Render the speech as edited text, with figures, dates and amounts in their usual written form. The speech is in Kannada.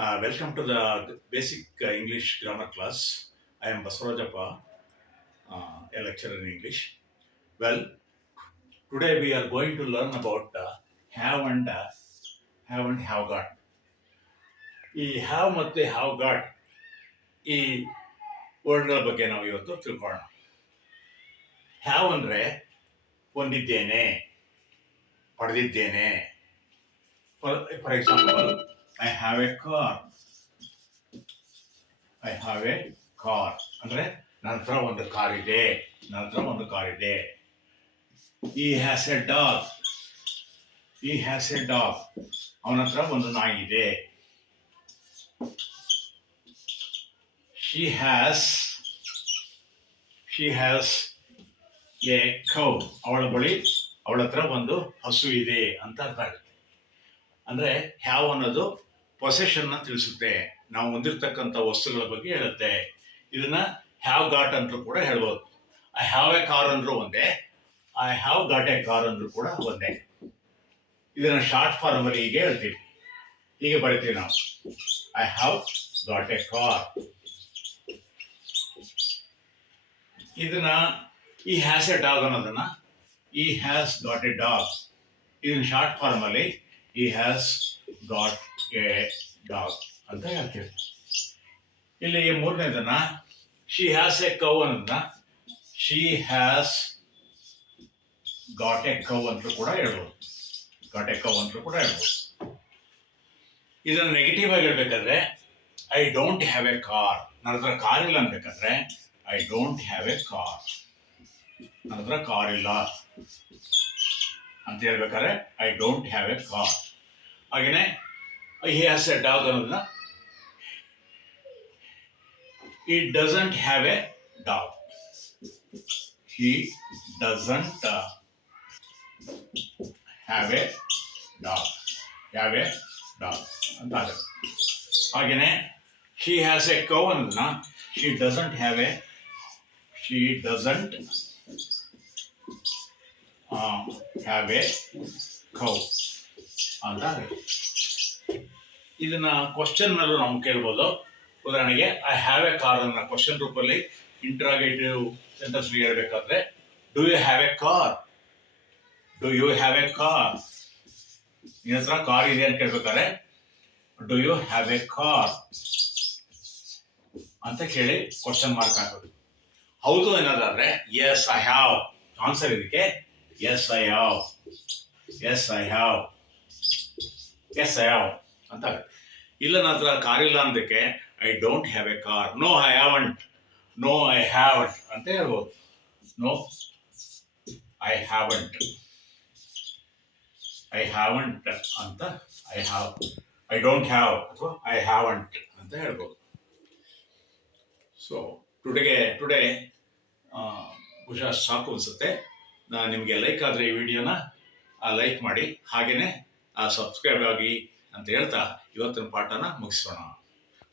Welcome to the basic English grammar class. I am Baswarajappa, a lecturer in English. Well, today we are going to learn about have and have got. ಈ have ಮತ್ತೆ have got ಈ ವರ್ಡ್ಗಳ ಬಗ್ಗೆ ನಾವು ಇವತ್ತು ತಿಳ್ಕೊಳ್ಳೋಣ. have ಅಂದ್ರೆ ಹೊಂದಿದ್ದೇನೆ, ಪಡೆದಿದ್ದೇನೆ. For example, I have a car. I have a car ಅಂದ್ರೆ ನನ್ನ ಹತ್ರ ಒಂದು ಕಾರ್ ಇದೆ, ನನ್ನ ಹತ್ರ ಒಂದು ಕಾರ್ ಇದೆ. ಈ ಹ್ಯಾಸ್ ಎ ಡಾಗ್, ಈ ಹ್ಯಾಸ್ ಎ ಡಾಗ್, ಅವನ ಹತ್ರ ಒಂದು ನಾಯಿ ಇದೆ. ಶಿ ಹ್ಯಾಸ್ ಎ ಕೌ, ಅವಳ ಹತ್ರ ಒಂದು ಹಸು ಇದೆ ಅಂತ ಅರ್ಥ ಆಗುತ್ತೆ. ಅಂದ್ರೆ ಹ್ಯಾವ್ ಅನ್ನೋದು ಪೊಸೆಷನ್ ತಿಳಿಸುತ್ತೆ, ನಾವು ಹೊಂದಿರತಕ್ಕಂಥ ವಸ್ತುಗಳ ಬಗ್ಗೆ ಹೇಳುತ್ತೆ. ಇದನ್ನ ಹ್ಯಾವ್ ಗಾಟ್ ಅಂದ್ರೂ ಕೂಡ ಹೇಳ್ಬೋದು. ಐ ಹ್ಯಾವ್ ಎ ಕಾರ್ ಅಂದ್ರೂ ಒಂದೇ, I have got A car ಅಂದ್ರೂ ಕೂಡ ಒಂದೇ. ಇದನ್ನ ಶಾರ್ಟ್ ಫಾರ್ಮ್ ಅಲ್ಲಿ ಹೀಗೆ ಹೇಳ್ತೀವಿ, ಹೀಗೆ ಬರಿತೀವಿ ನಾವು, I have got A car. ಇದನ್ನ ಈ ಹ್ಯಾಸ್ ಎ ಡಾಗ್ ಅನ್ನೋದನ್ನ ಈ ಹ್ಯಾಸ್ ಗಾಟ್ ಎ ಡಾಗ್, ಇದನ್ನ ಶಾರ್ಟ್ ಫಾರ್ಮ್ ಅಲ್ಲಿ ಈ ಹ್ಯಾಸ್ ಗಾಟ್ ಎ ಡಾಗ್ ಅಂತ ಹೇಳ್ತೀವಿ. ಇಲ್ಲಿ ಮೂರನೇದನ್ನ ಶಿ ಹ್ಯಾಸ್ ಎ ಕೌ ಅನ್ನೋದನ್ನ she has got A cow ಅಂತ ಕೂಡ ಹೇಳ್ಬೋದು, ಗಾಟ್ ಎ ಕೌ ಅಂತ ಕೂಡ ಹೇಳ್ಬೋದು. ಇದನ್ನ ನೆಗೆಟಿವ್ ಆಗಿ ಹೇಳ್ಬೇಕಾದ್ರೆ I don't have a car, ನನ್ನ ಹತ್ರ ಕಾರ್ ಇಲ್ಲ ಅನ್ಬೇಕಾದ್ರೆ I don't have a car, ನನ್ನ ಹತ್ರ ಕಾರ್ ಇಲ್ಲ ಅಂತ ಹೇಳ್ಬೇಕಾದ್ರೆ I don't have a car. ಹಾಗೇನೆ ಹಿ ಹ್ಯಾಸ್ ಎ ಡಾಗ್ ಅನ್ನೋದನ್ನ he doesn't have a dog, he doesn't have a dog ಅಂತ ಆಗುತ್ತೆ. ಹಾಗೇನೆ she has a cow ಅನ್ನೋದನ್ನ she doesn't have a cow ಅಂತ ಆಗುತ್ತೆ. ಇದನ್ನ ಕ್ವಶನ್ ನಲ್ಲೂ ನಾವು ಕೇಳ್ಬೋದು. ಉದಾಹರಣೆಗೆ ಐ ಹ್ಯಾವ್ ಎ ಕಾರ್ ಅನ್ನ ಕ್ವಶನ್ ರೂಪದಲ್ಲಿ ಇಂಟ್ರಾಗೇಟಿವ್ ಸೆಂಟೆನ್ಸ್ ಹೇಳ್ಬೇಕಾದ್ರೆ do you have a car, do you have a car, ನಿನ್ನ ಹತ್ರ ಕಾರ್ ಇದೆ ಅಂತ ಕೇಳ್ಬೇಕಾದ್ರೆ do you have a car ಅಂತ ಕೇಳಿ ಕ್ವಶನ್ ಮಾರ್ಕ್ ಹಾಕೋದು. ಹೌದು ಏನಾದ್ರೆ ಎಸ್ ಐ ಹ್ಯಾವ್, ಆನ್ಸರ್ ಇದಕ್ಕೆ yes I have, yes I have, yes I have ಅಂತ ಆಗುತ್ತೆ. ಇಲ್ಲ ನನ್ನ ಹತ್ರ ಕಾರ್ ಇಲ್ಲ ಅಂದಕ್ಕೆ I don't have a car, no I haven't, no I haven't ಅಂತ ಹೇಳ್ಬೋದು. No I haven't, I haven't ಅಂತ I have, I don't have ಅಥವಾ ಐ ಹ್ಯಾವಂಟ್ ಅಂತ ಹೇಳ್ಬೋದು. ಸೊ ಟುಡೇ ಬಹುಶಃ ಸಾಕು ಅನಿಸುತ್ತೆ. ನಿಮಗೆ ಲೈಕ್ ಆದರೆ ಈ ವಿಡಿಯೋನ ಲೈಕ್ ಮಾಡಿ, ಹಾಗೆಯೇ ಸಬ್ಸ್ಕ್ರೈಬ್ ಆಗಿ ಅಂತ ಹೇಳ್ತಾ ಇವತ್ತಿನ ಪಾಠನ ಮುಗಿಸೋಣ.